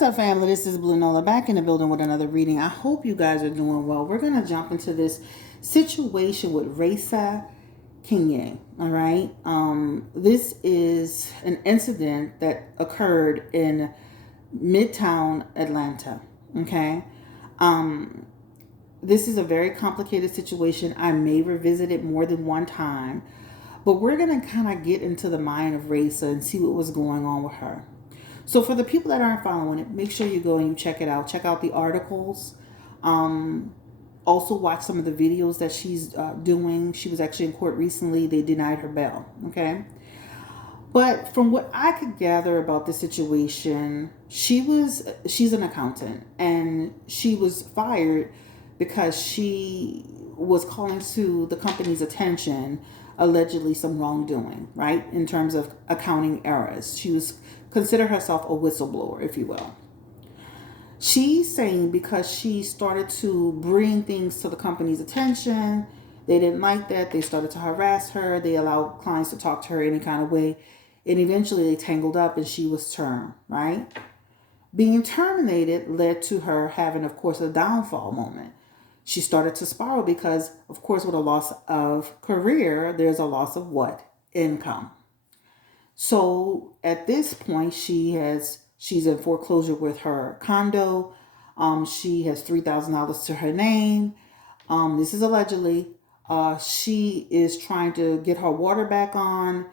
What's up, family? This is Blue Nola back in the building with another reading. I hope you guys are doing well. We're going to jump into this situation with Raissa Kenge. All right. This is an incident that occurred in Midtown Atlanta. Okay. This is a very complicated situation. I may revisit it more than one time, but we're going to kind of get into the mind of Raissa and see what was going on with her. So for the people that aren't following it, make sure you go and you check it out. Check out the articles. Also watch some of the videos that she's doing. She was actually in court recently. They denied her bail. Okay. But from what I could gather about the situation, she's an accountant and she was fired because she was calling to the company's attention allegedly some wrongdoing, right? In terms of accounting errors. She was consider herself a whistleblower, if you will. She's saying because she started to bring things to the company's attention, they didn't like that. They started to harass her. They allowed clients to talk to her any kind of way. And eventually they tangled up and she was termed, right? Being terminated led to her having, of course, a downfall moment. She started to spiral because, of course, with a loss of career, there's a loss of what? Income. So at this point, she's in foreclosure with her condo. She has $3,000 to her name. This is allegedly. She is trying to get her water back on,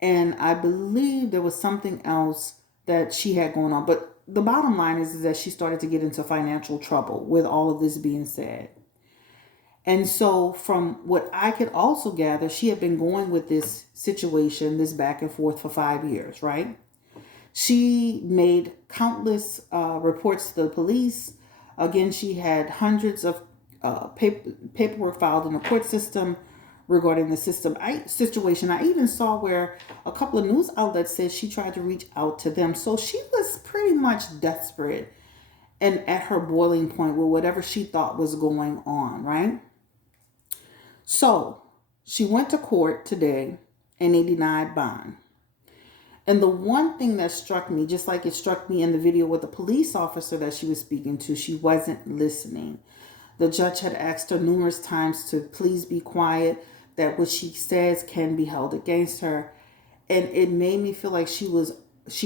and I believe there was something else that she had going on. But the bottom line is that she started to get into financial trouble with all of this being said. And so from what I could also gather, she had been going with this situation, this back and forth for 5 years, right? She made countless reports to the police. Again, she had hundreds of paperwork filed in the court system regarding the situation. I even saw where a couple of news outlets said she tried to reach out to them. So she was pretty much desperate and at her boiling point with whatever she thought was going on, right? So she went to court today and they denied bond. And the one thing that struck me, just like it struck me in the video with the police officer that she was speaking to, she wasn't listening. The judge had asked her numerous times to please be quiet, that what she says can be held against her. And it made me feel like she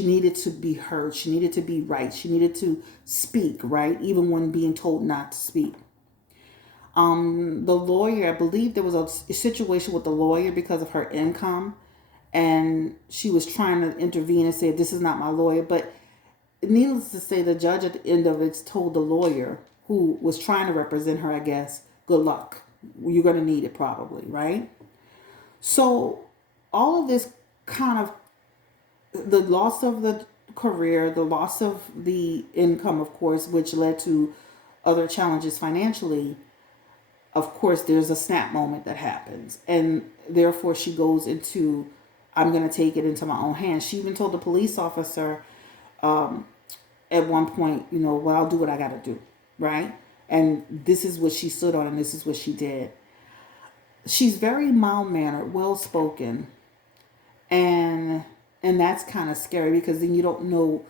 needed to be heard. She needed to be right. She needed to speak, right? Even when being told not to speak. The lawyer, I believe there was a situation with the lawyer because of her income, and she was trying to intervene and say, this is not my lawyer. But needless to say, the judge at the end of it told the lawyer who was trying to represent her, I guess, good luck. You're going to need it probably, right? So all of this kind of, the loss of the career, the loss of the income, of course, which led to other challenges financially. Of course, there's a snap moment that happens. And therefore, she goes into, I'm going to take it into my own hands. She even told the police officer at one point, well, I'll do what I got to do, right? And this is what she stood on and this is what she did. She's very mild-mannered, well-spoken. And that's kind of scary because then you don't know,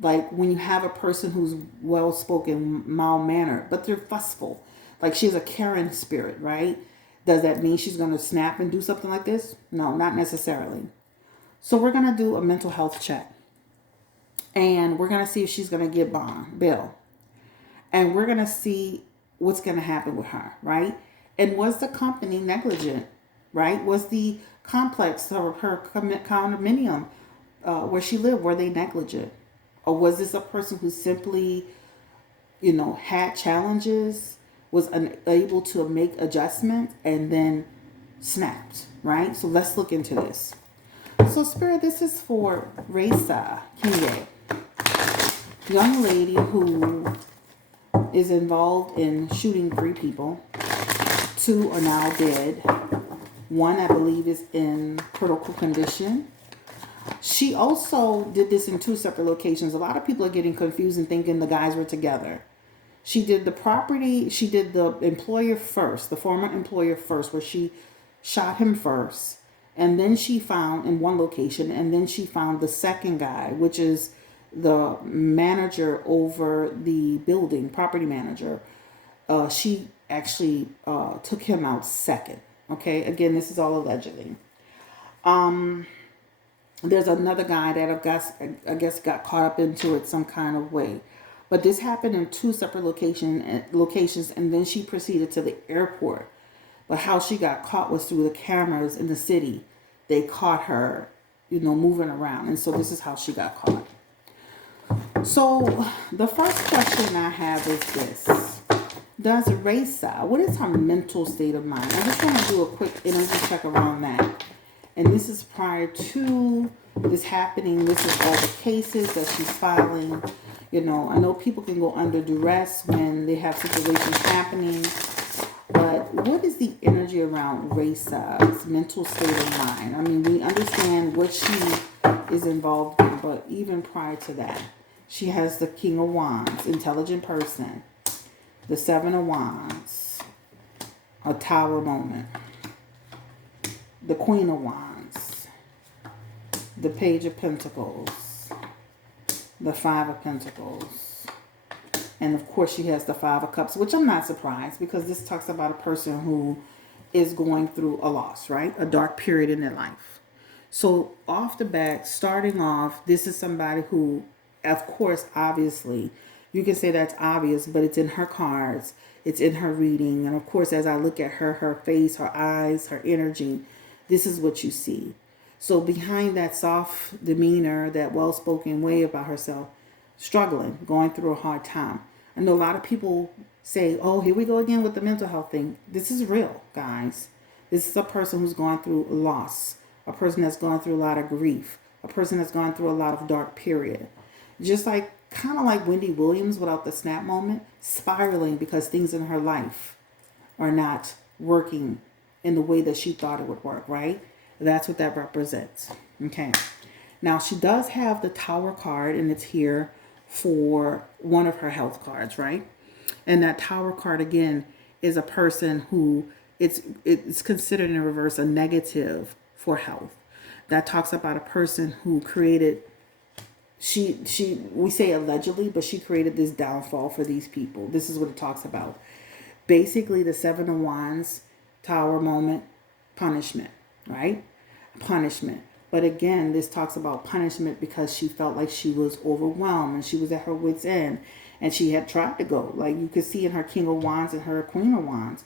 like when you have a person who's well-spoken, mild-mannered, but they're fussful. Like she has a caring spirit, right? Does that mean she's going to snap and do something like this? No, not necessarily. So we're going to do a mental health check. And we're going to see if she's going to get bail. And we're going to see what's going to happen with her, right? And was the company negligent, right? Was the complex or her condominium where she lived, were they negligent? Or was this a person who simply, had challenges, was unable to make adjustments, and then snapped, right? So let's look into this. So Spirit, this is for Raissa Kenge, young lady who is involved in shooting 3 people. 2 are now dead. 1, I believe, is in critical condition. She also did this in 2 separate locations. A lot of people are getting confused and thinking the guys were together. She did the employer first, the former employer first, where she shot him first. And then she found in one location, and then she found the second guy, which is the manager over the building, property manager, she actually took him out second. Okay, again, this is all allegedly. Um, there's another guy that I guess got caught up into it some kind of way, but this happened in two separate locations, and then she proceeded to the airport. But how she got caught was through the cameras in the city. They caught her, moving around, and so this is how she got caught. So the first question I have is this. Does Raissa, what is her mental state of mind? I just want to do a quick energy check around that. And this is prior to this happening. This is all the cases that she's filing. I know people can go under duress when they have situations happening. But what is the energy around Raissa's mental state of mind? I mean, we understand what she is involved in, but even prior to that, she has the King of Wands, intelligent person, the Seven of Wands, a Tower moment, the Queen of Wands, the Page of Pentacles, the Five of Pentacles, and of course she has the Five of Cups, which I'm not surprised because this talks about a person who is going through a loss, right? A dark period in their life. So off the bat, starting off, this is somebody who, of course, obviously, you can say that's obvious, but it's in her cards, it's in her reading. And of course, as I look at her face, her eyes, her energy, this is what you see. So behind that soft demeanor, that well-spoken way about herself, struggling, going through a hard time. I know a lot of people say, oh, here we go again with the mental health thing. This is real, guys. This is a person who's gone through loss, a person that's gone through a lot of grief, a person that's gone through a lot of dark period. Just like, kind of like Wendy Williams without the snap moment, spiraling because things in her life are not working in the way that she thought it would work, right? That's what that represents. Okay. Now, she does have the Tower card, and it's here for one of her health cards, right? And that Tower card, again, is a person who it's considered in reverse a negative for health. That talks about a person who created, we say allegedly, but she created this downfall for these people. This is what it talks about. Basically, the Seven of Wands, Tower moment, punishment, right? Punishment. But again, this talks about punishment because she felt like she was overwhelmed and she was at her wit's end and she had tried to go. Like you could see in her King of Wands and her Queen of Wands,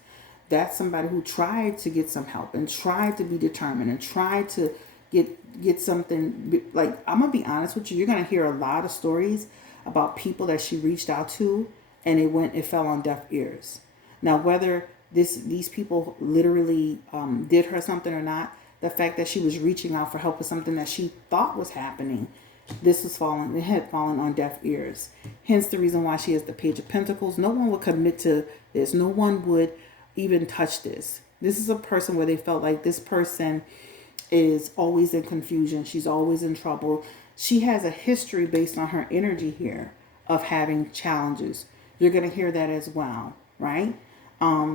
that's somebody who tried to get some help and tried to be determined and tried to get something. Like, I'm going to be honest with you, you're going to hear a lot of stories about people that she reached out to and it fell on deaf ears. Now, whether these people literally did her something or not, the fact that she was reaching out for help with something that she thought was happening, it had fallen on deaf ears. Hence the reason why she has the Page of Pentacles. No one would commit to this. No one would even touch this. This is a person where they felt like this person is always in confusion. She's always in trouble. She has a history based on her energy here of having challenges. You're going to hear that as well, right?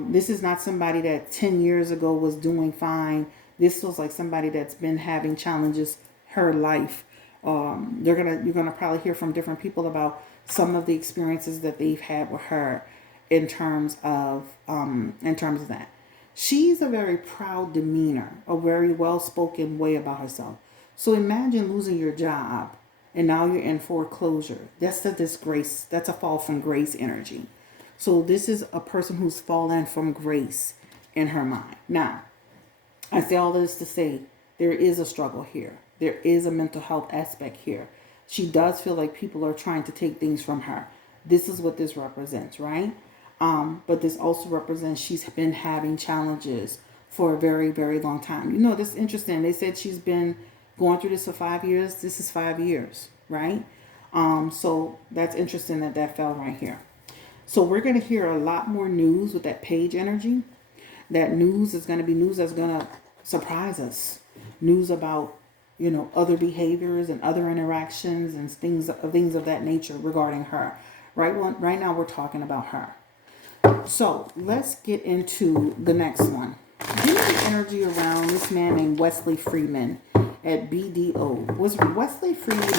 This is not somebody that 10 years ago was doing fine. This was like somebody that's been having challenges her life. You're gonna probably hear from different people about some of the experiences that they've had with her in terms of that. She's a very proud demeanor, a very well-spoken way about herself. So imagine losing your job and now you're in foreclosure. That's the disgrace. That's a fall from grace energy. So this is a person who's fallen from grace in her mind. Now, I say all this to say there is a struggle here. There is a mental health aspect here. She does feel like people are trying to take things from her. This is what this represents, right? But this also represents she's been having challenges for a very, very long time. This is interesting. They said she's been going through this for 5 years. This is 5 years, right? So that's interesting that fell right here. So we're going to hear a lot more news with that page energy. That news is going to be news that's going to surprise us. News about, other behaviors and other interactions and things of that nature regarding her. Right now we're talking about her. So let's get into the next one. Give me the energy around this man named Wesley Freeman at BDO. Was Wesley Freeman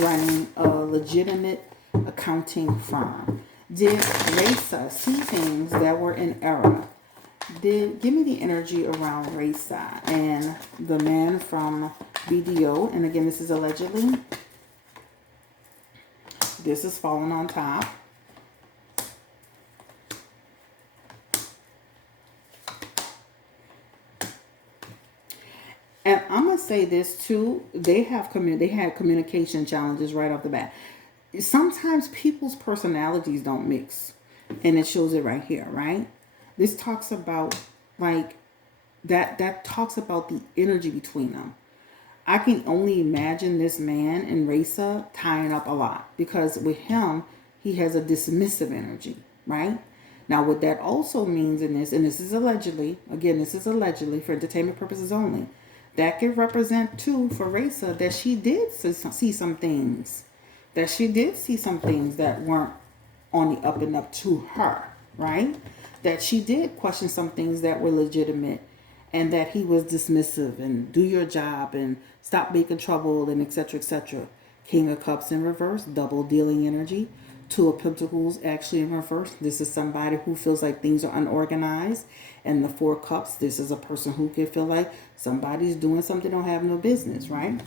running a legitimate accounting firm? Did Raissa see things that were in error? Give me the energy around Raissa and the man from BDO. And again, this is allegedly. This is falling on top. And I'm gonna say this too. They had communication challenges right off the bat. Sometimes people's personalities don't mix, and it shows it right here, right? This talks about like that talks about the energy between them. I can only imagine this man and Raissa tying up a lot because with him, he has a dismissive energy, right? Now, what that also means in this, and this is allegedly, again, this is allegedly for entertainment purposes only, that could represent too for Raissa that she did see some things, that she did see some things that weren't on the up and up to her, right? That she did question some things that were legitimate, and that he was dismissive and do your job and stop making trouble and etc. etc. King of Cups in reverse, double dealing energy. Two of Pentacles actually in reverse. This is somebody who feels like things are unorganized. And the Four Cups, this is a person who can feel like somebody's doing something they don't have no business, right?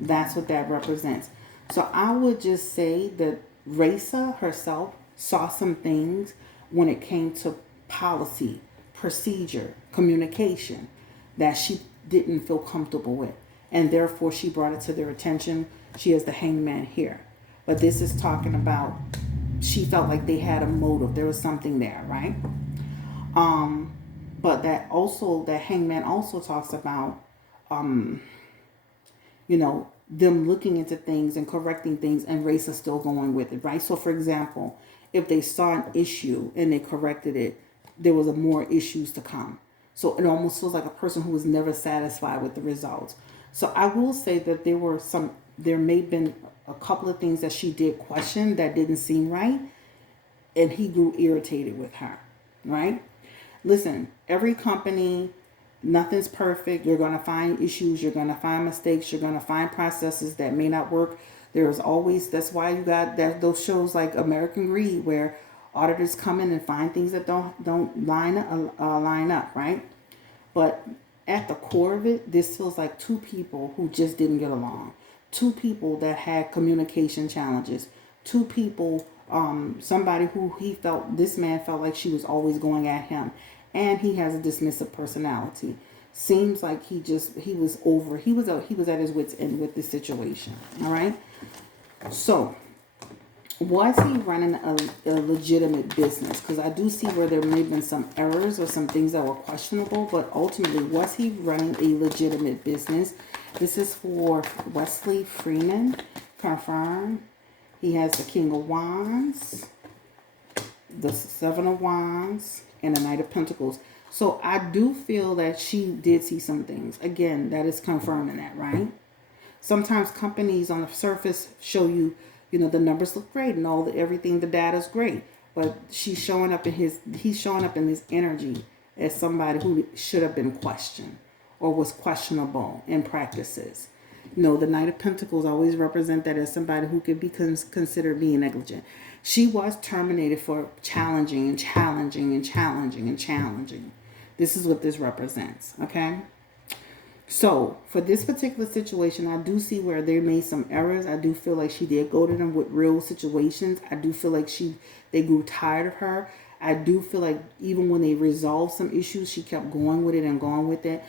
That's what that represents. So I would just say that Raissa herself saw some things when it came to policy, procedure, communication that she didn't feel comfortable with. And therefore she brought it to their attention. She has the Hangman here. But this is talking about she felt like they had a motive. There was something there, right? But that Hangman also talks about them looking into things and correcting things, and Raissa still going with it, right? So for example, if they saw an issue and they corrected it, there was more issues to come. So it almost feels like a person who was never satisfied with the results. So I will say that there may have been a couple of things that she did question that didn't seem right, and he grew irritated with her, right? Listen, every company, nothing's perfect. You're going to find issues. You're going to find mistakes. You're going to find processes that may not work. There's always, that's why you got those shows like American Greed where auditors come in and find things that don't line up, right? But at the core of it, this feels like two people who just didn't get along. Two people that had communication challenges. Two people, somebody who this man felt like she was always going at him. And he has a dismissive personality. Seems like he was at his wit's end with this situation. All right. So, was he running a legitimate business? Because I do see where there may have been some errors or some things that were questionable, but ultimately, was he running a legitimate business? This is for Wesley Freeman. Confirm. He has the King of Wands, the Seven of Wands, and the Knight of Pentacles. So I do feel that she did see some things. Again, that is confirming that, right? Sometimes companies on the surface show you, the numbers look great and everything, the data's great. But he's showing up in his energy as somebody who should have been questioned or was questionable in practices. The Knight of Pentacles always represent that as somebody who could be considered being negligent. She was terminated for challenging. This is what this represents, okay? So, for this particular situation, I do see where they made some errors. I do feel like she did go to them with real situations. I do feel like they grew tired of her. I do feel like even when they resolved some issues, she kept going with it.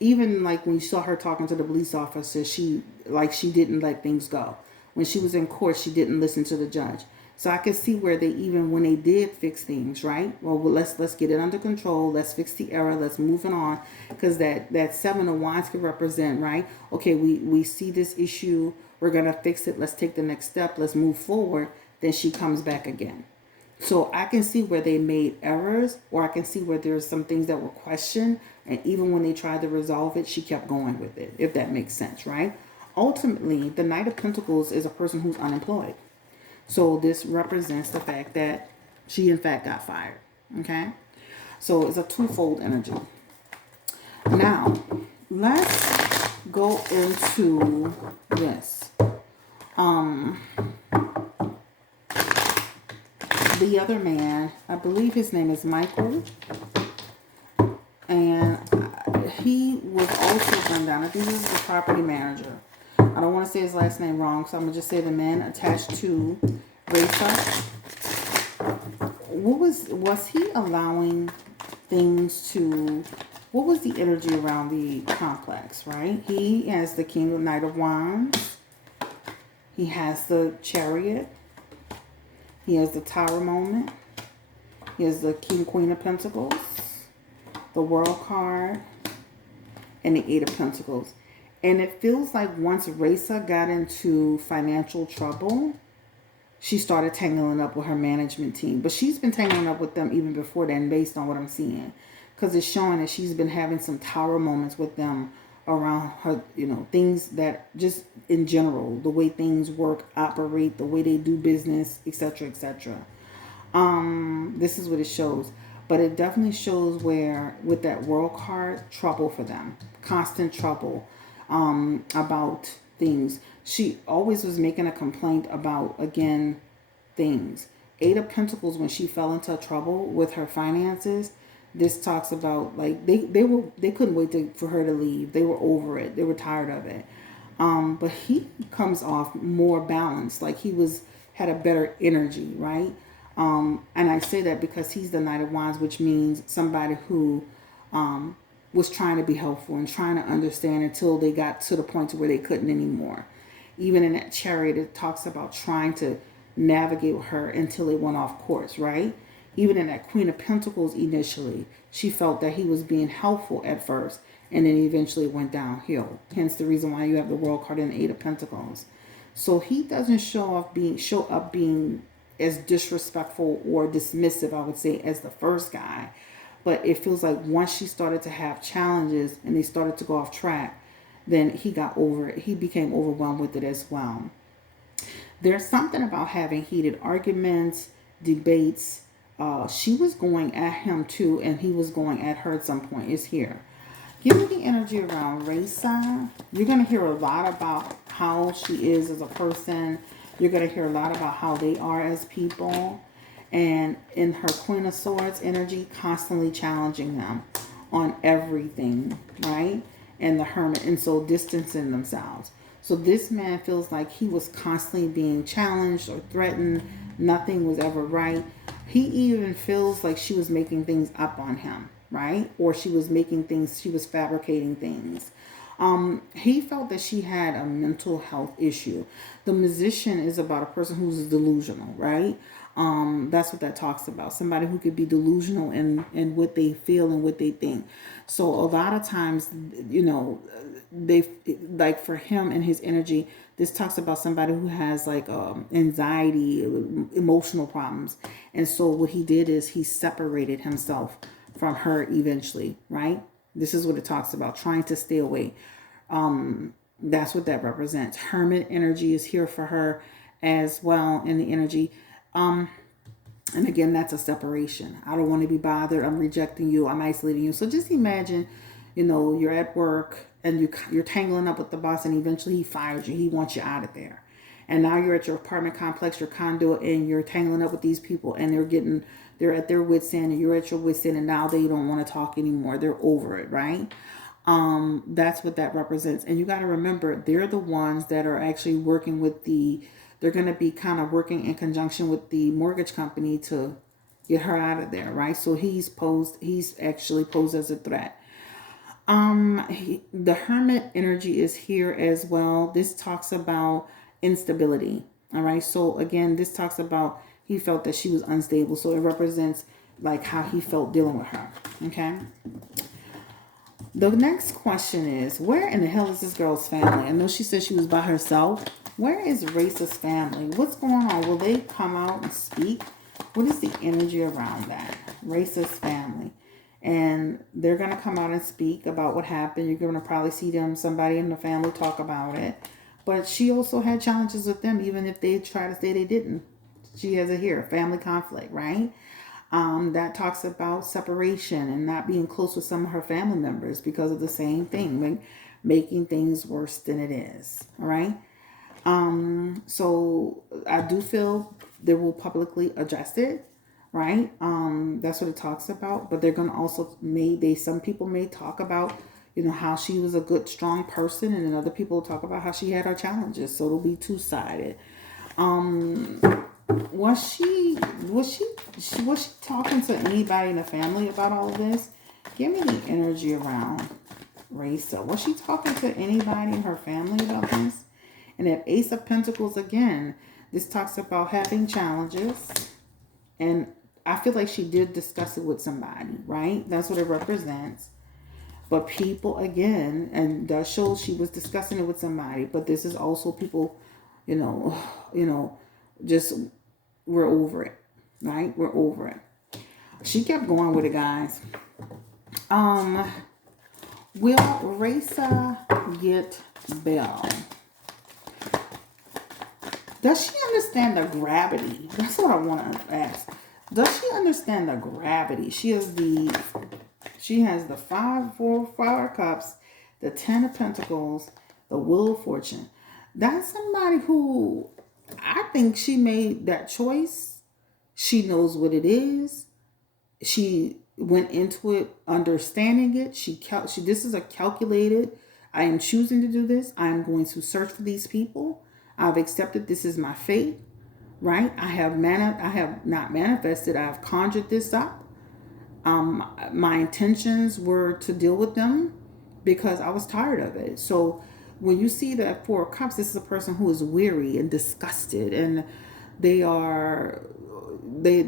Even like when you saw her talking to the police officer, she didn't let things go. When she was in court, she didn't listen to the judge. So I can see where when they did fix things, right? Well, let's get it under control. Let's fix the error. Let's move it on. Because that Seven of Wands could represent, right? Okay, we see this issue. We're going to fix it. Let's take the next step. Let's move forward. Then she comes back again. So I can see where they made errors, or I can see where there's some things that were questioned. And even when they tried to resolve it, she kept going with it, if that makes sense, right? Ultimately, the Knight of Pentacles is a person who's unemployed. So this represents the fact that she, in fact, got fired, okay? So it's a twofold energy. Now, let's go into this. Um, the other man, I believe his name is Michael, and he was also gunned down. I think this is the property manager. I don't want to say his last name wrong, so I'm gonna just say the man attached to Raissa. Was he allowing things to? What was the energy around the complex? Right, he has the King of Knight of Wands. He has the Chariot. He has the Tower moment. He has the King Queen of Pentacles, the World card, and the Eight of Pentacles. And it feels like once Raissa got into financial trouble, she started tangling up with her management team. But she's been tangling up with them even before then, based on what I'm seeing. Because it's showing that she's been having some tower moments with them around her, things that just in general, the way things work, operate, the way they do business, etc., etc. This is what it shows. But it definitely shows where, with that World card, trouble for them. Constant trouble about things. She always was making a complaint about, again, things. Eight of Pentacles, when she fell into trouble with her finances, this talks about, like, they couldn't wait for her to leave. They were over it. They were tired of it. But he comes off more balanced, like he had a better energy, right? And I say that because he's the Knight of Wands, which means somebody who was trying to be helpful and trying to understand until they got to the point to where they couldn't anymore. Even in that Chariot, it talks about trying to navigate with her until it went off course, right? Even in that Queen of Pentacles, initially, she felt that he was being helpful at first, and then eventually went downhill. Hence the reason why you have the World card and the Eight of Pentacles. So he doesn't show up being as disrespectful or dismissive, I would say, as the first guy. But it feels like once she started to have challenges and they started to go off track, then he got over it. He became overwhelmed with it as well. There's something about having heated arguments, debates. She was going at him too, and he was going at her at some point. It's here. Give me the energy around Raissa. You're going to hear a lot about how she is as a person. You're going to hear a lot about how they are as people. And in her Queen of Swords energy, constantly challenging them on everything, right? And the Hermit, and so distancing themselves. So this man feels like he was constantly being challenged or threatened. Nothing was ever right. He even feels like she was making things up on him, right? Or she was fabricating things. He felt that she had a mental health issue. The Magician is about a person who's delusional, right? That's what that talks about. Somebody who could be delusional in what they feel and what they think. So a lot of times, they, like, for him and his energy, this talks about somebody who has like anxiety, emotional problems. And so what he did is he separated himself from her eventually, right? This is what it talks about, trying to stay away. That's what that represents. Hermit energy is here for her as well in the energy. And again, that's a separation. I don't want to be bothered. I'm rejecting you. I'm isolating you. So just imagine, you're at work and you're tangling up with the boss, and eventually he fires you. He wants you out of there. And now you're at your apartment complex, your condo, and you're tangling up with these people, and they're at their wit's end, and you're at your wit's end, and now they don't want to talk anymore. They're over it, right? That's what that represents. And you got to remember, they're the ones that are actually working with they're going to be kind of working in conjunction with the mortgage company to get her out of there, right? So he's actually posed as a threat. The Hermit energy is here as well. This talks about instability. All right. So again, this talks about he felt that she was unstable. So it represents like how he felt dealing with her. Okay. The next question is, where in the hell is this girl's family? I know she said she was by herself. Where is Raissa's family? What's going on? Will they come out and speak? What is the energy around that? Raissa's family. And they're going to come out and speak about what happened. You're going to probably see somebody in the family talk about it. But she also had challenges with them, even if they try to say they didn't. She has it here, family conflict, right? That talks about separation and not being close with some of her family members because of the same thing, making things worse than it is. All right. So I do feel they will publicly address it, right? That's what it talks about. But they're gonna also some people may talk about, how she was a good, strong person, and then other people talk about how she had her challenges. So it'll be two-sided. Um, was she talking to anybody in the family about all of this? Give me the energy around Raissa. Was she talking to anybody in her family about this? And if Ace of Pentacles again, this talks about having challenges. And I feel like she did discuss it with somebody, right? That's what it represents. But people again, and that shows she was discussing it with somebody. But this is also people, you know, you know, just we're over it, right? We're over it. She kept going with it, guys. Um, will Raissa get Bell? Does she understand the gravity? That's what I want to ask. Does she understand the gravity? She has the four of cups, the 10 of pentacles, the wheel of fortune. That's somebody who I think she made that choice. She knows what it is. She went into it understanding it. This is a calculated. I am choosing to do this. I am going to search for these people. I've accepted this is my fate, right? I have not manifested. I have conjured this up. My intentions were to deal with them because I was tired of it. So when you see that Four of Cups, this is a person who is weary and disgusted, and they are they're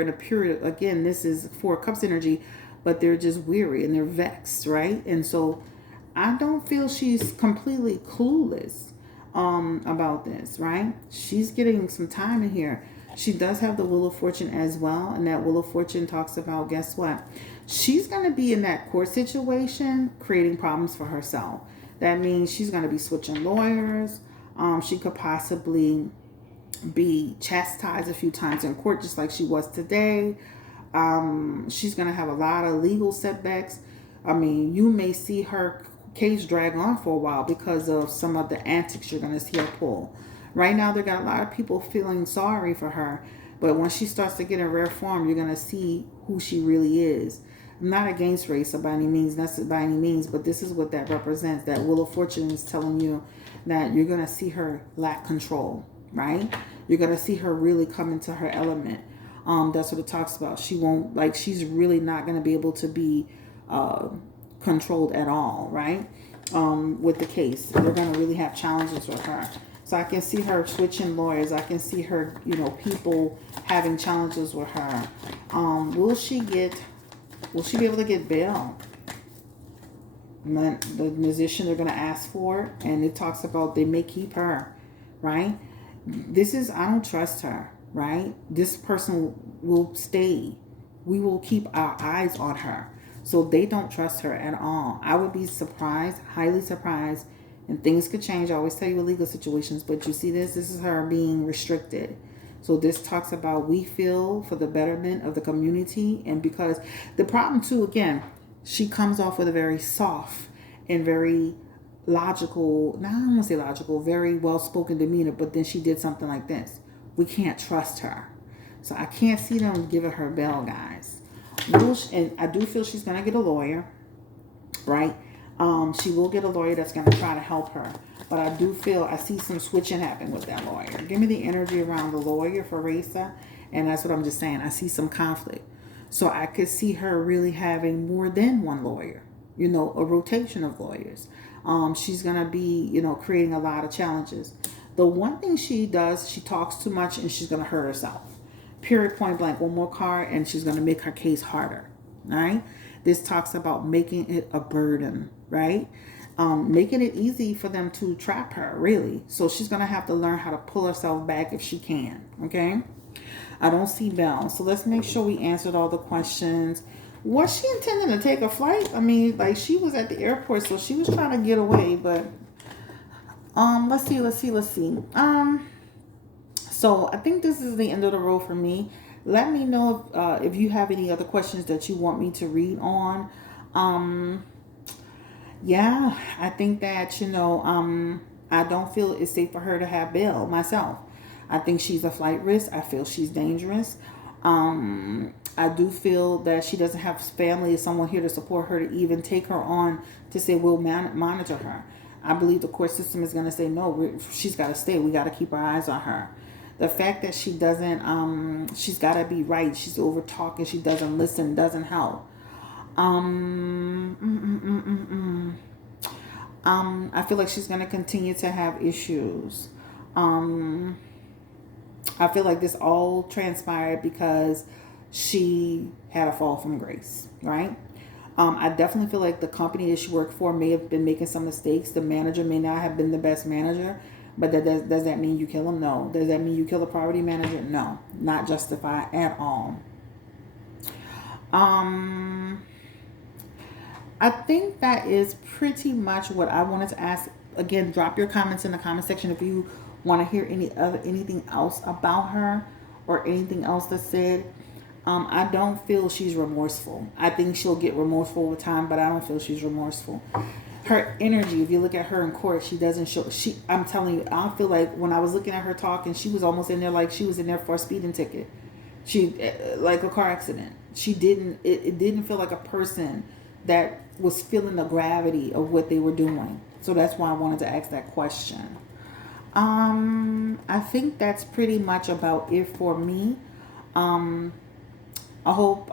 in a period again. This is Four of Cups energy, but they're just weary and they're vexed, right? And so I don't feel she's completely clueless about this, right? She's getting some time in here. She does have the Wheel of Fortune as well, and that Wheel of Fortune talks about, guess what? She's going to be in that court situation creating problems for herself. That means she's going to be switching lawyers. She could possibly be chastised a few times in court, just like she was today. She's going to have a lot of legal setbacks. I mean, you may see her case drag on for a while because of some of the antics you're going to see her pull. Right now, they got a lot of people feeling sorry for her, but when she starts to get in rare form, you're going to see who she really is. I'm not against Raissa by any means, but this is what that represents. That Wheel of Fortune is telling you that you're going to see her lack control, right? You're going to see her really come into her element. That's what it talks about. She's really not going to be able to be controlled at all, right? With the case, they're going to really have challenges with her. So I can see her switching lawyers. I can see her, people having challenges with her. Will she be able to get bail? The musician, they're going to ask for it, and it talks about they may keep her, right? I don't trust her, right? This person will stay. We will keep our eyes on her. So they don't trust her at all. I would be surprised, highly surprised, and things could change. I always tell you with legal situations, but you see this is her being restricted. So this talks about we feel for the betterment of the community, and because the problem too, again, she comes off with a very soft and very logical, I don't want to say logical, very well-spoken demeanor, but then she did something like this. We can't trust her. So I can't see them giving her bail, guys. And I do feel she's going to get a lawyer, right? She will get a lawyer that's going to try to help her. But I do feel I see some switching happen with that lawyer. Give me the energy around the lawyer for Raissa. And that's what I'm just saying. I see some conflict. So I could see her really having more than one lawyer, a rotation of lawyers. She's going to be, creating a lot of challenges. The one thing she does, she talks too much and she's going to hurt herself. Period, point blank. One more card and she's going to make her case harder. All right. This talks about making it a burden, right? Making it easy for them to trap her, really. So she's going to have to learn how to pull herself back if she can. Okay. I don't see Bell. So let's make sure we answered all the questions. Was she intending to take a flight? I mean, she was at the airport, so she was trying to get away, but let's see. So I think this is the end of the road for me. Let me know if you have any other questions that you want me to read on. Yeah, I think that, I don't feel it's safe for her to have bail myself. I think she's a flight risk. I feel she's dangerous. I do feel that she doesn't have family or someone here to support her to even take her on to say we'll monitor her. I believe the court system is going to say no, she's got to stay. We got to keep our eyes on her. The fact that she doesn't, she's got to be right. She's over talking. She doesn't listen, doesn't help. I feel like she's going to continue to have issues. I feel like this all transpired because she had a fall from grace, right? I definitely feel like the company that she worked for may have been making some mistakes. The manager may not have been the best manager, but does that mean you kill him? No. Does that mean you kill the property manager? No. Not justified at all. I think that is pretty much what I wanted to ask. Again, drop your comments in the comment section if you want to hear anything else about her or anything else that's said. I don't feel she's remorseful. I think she'll get remorseful with time, but I don't feel she's remorseful. Her energy, if you look at her in court, she doesn't show. I'm telling you, I feel like when I was looking at her talking, she was almost in there like she was in there for a speeding ticket. She like a car accident. She didn't. It didn't feel like a person that was feeling the gravity of what they were doing. So that's why I wanted to ask that question. I think that's pretty much about it for me. I hope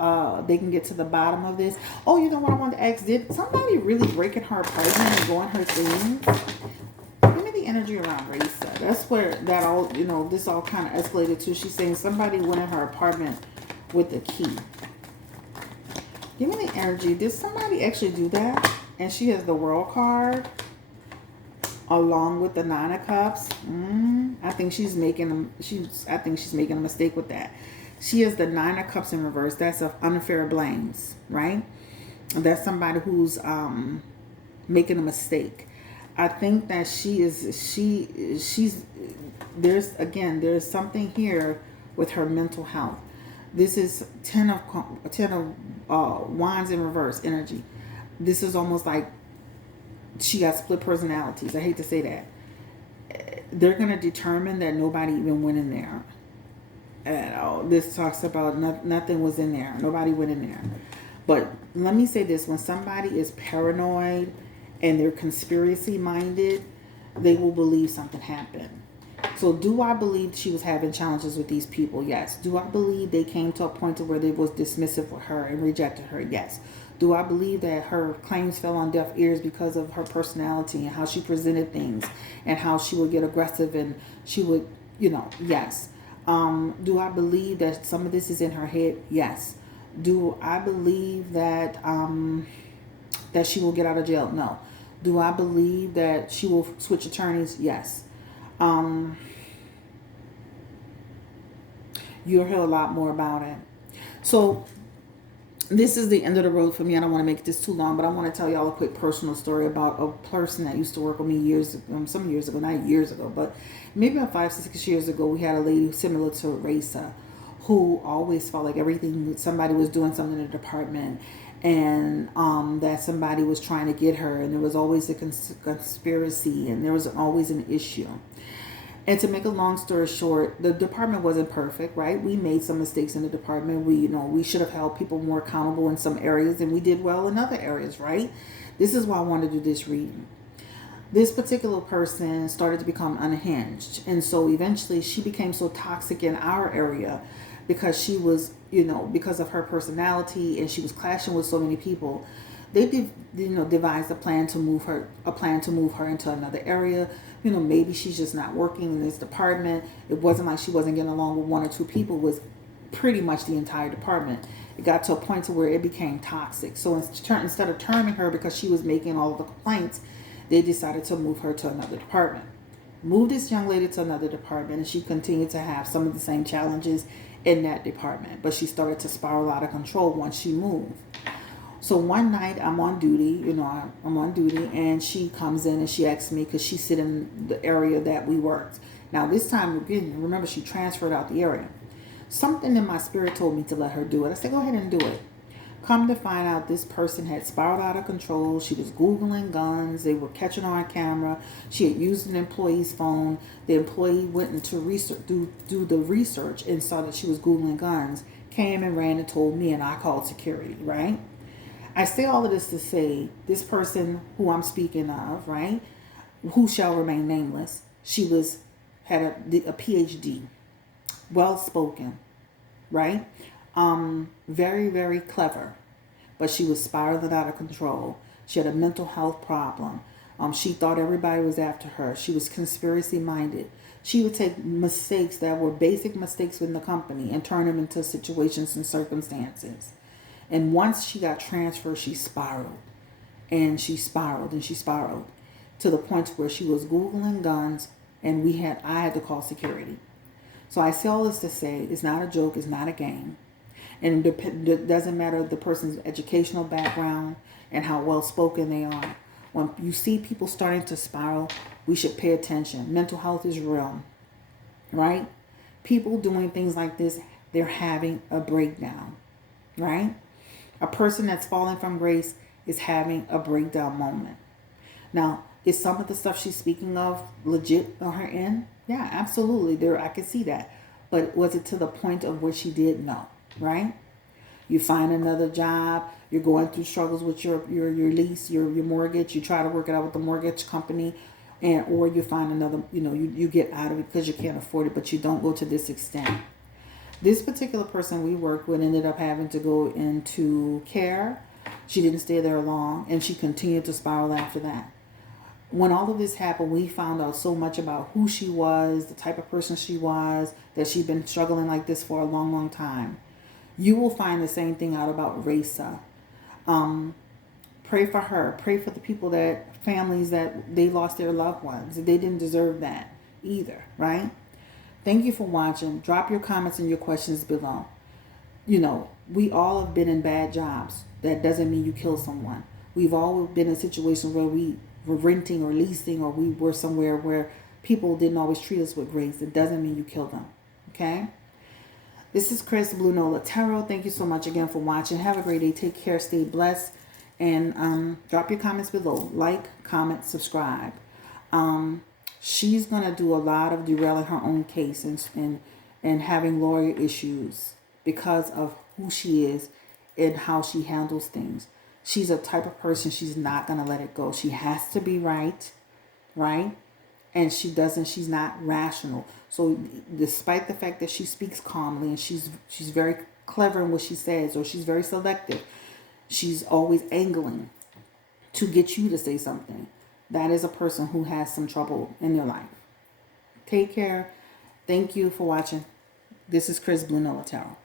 they can get to the bottom of this. Oh, you know what I wanted to ask? Did somebody really break in her apartment and go in her things? Give me the energy around Raissa. That's where that all, this all kind of escalated to. She's saying somebody went in her apartment with the key. Give me the energy. Did somebody actually do that? And she has the World card along with the Nine of Cups. I think she's making a mistake with that. She has the Nine of Cups in reverse. That's an unfair blames, right? That's somebody who's making a mistake. I think that there's something here with her mental health. This is 10 of wands in reverse energy. This is almost like she got split personalities. I hate to say that. They're going to determine that nobody even went in there. This talks about nothing was in there. Nobody went in there. But let me say this. When somebody is paranoid and they're conspiracy minded, they will believe something happened. So do I believe she was having challenges with these people? Yes. Do I believe they came to a point to where they was dismissive with her and rejected her? Yes. Do I believe that her claims fell on deaf ears because of her personality and how she presented things and how she would get aggressive and she would, yes. Do I believe that some of this is in her head? Yes. Do I believe that that she will get out of jail? No. Do I believe that she will switch attorneys? Yes. You'll hear a lot more about it. So this is the end of the road for me. I don't want to make this too long, but I want to tell y'all a quick personal story about a person that used to work with me some years ago, not years ago, but maybe about 5 to 6 years ago. We had a lady similar to Raissa who always felt like somebody was doing something in the department and that somebody was trying to get her, and there was always a conspiracy and there was always an issue. And to make a long story short, the department wasn't perfect, right? We made some mistakes in the department. We should have held people more accountable in some areas, and we did well in other areas, right? This is why I wanted to do this reading. This particular person started to become unhinged. And so eventually she became so toxic in our area because she was, because of her personality, and she was clashing with so many people. They devised a plan to move her into another area. Maybe she's just not working in this department. It wasn't like she wasn't getting along with one or two people. It was pretty much the entire department. It got to a point to where it became toxic. So instead of terming her because she was making all of the complaints, they decided to move her to another department. Moved this young lady to another department, and she continued to have some of the same challenges in that department. But she started to spiral out of control once she moved. So one night I'm on duty, I'm on duty, and she comes in and she asks me, because she sit in the area that we worked. Now this time, again, remember, she transferred out the area. Something in my spirit told me to let her do it. I said, go ahead and do it. Come to find out, this person had spiraled out of control. She was Googling guns. They were catching her on camera. She had used an employee's phone. The employee went into research, do the research, and saw that she was Googling guns. Came and ran and told me, and I called security, right? I say all of this to say this person who I'm speaking of, right, who shall remain nameless, she had a PhD, well spoken, right? Very, very clever, but she was spiraling out of control. She had a mental health problem. She thought everybody was after her. She was conspiracy minded. She would take mistakes that were basic mistakes within the company and turn them into situations and circumstances. And once she got transferred, she spiraled and she spiraled and she spiraled to the point where she was Googling guns, and I had to call security. So I say all this to say it's not a joke, it's not a game. And it doesn't matter the person's educational background and how well spoken they are. When you see people starting to spiral, we should pay attention. Mental health is real, right? People doing things like this, they're having a breakdown, right? A person that's falling from grace is having a breakdown moment. Now, is some of the stuff she's speaking of legit on her end? Yeah, absolutely. I could see that. But was it to the point of where she did? No, right? You find another job. You're going through struggles with your lease, your mortgage. You try to work it out with the mortgage company, or you find another. You get out of it because you can't afford it, but you don't go to this extent. This particular person we worked with ended up having to go into care. She didn't stay there long, and she continued to spiral after that. When all of this happened, we found out so much about who she was, the type of person she was, that she'd been struggling like this for a long, long time. You will find the same thing out about Raissa. Pray for her. Pray for the families that they lost their loved ones. They didn't deserve that either, right? Thank you for watching. Drop your comments and your questions below. We all have been in bad jobs. That doesn't mean you kill someone. We've all been in situations where we were renting or leasing, or we were somewhere where people didn't always treat us with grace. It doesn't mean you kill them. Okay? This is Chris, Blue Nola Tarot. Thank you so much again for watching. Have a great day. Take care. Stay blessed. And drop your comments below. Like, comment, subscribe. She's going to do a lot of derailing her own case and having lawyer issues because of who she is and how she handles things. She's a type of person, she's not going to let it go. She has to be right? And she's not rational. So despite the fact that she speaks calmly and she's very clever in what she says, or she's very selective, she's always angling to get you to say something. That is a person who has some trouble in their life. Take care. Thank you for watching. This is Chris, Blue Nola Tarot.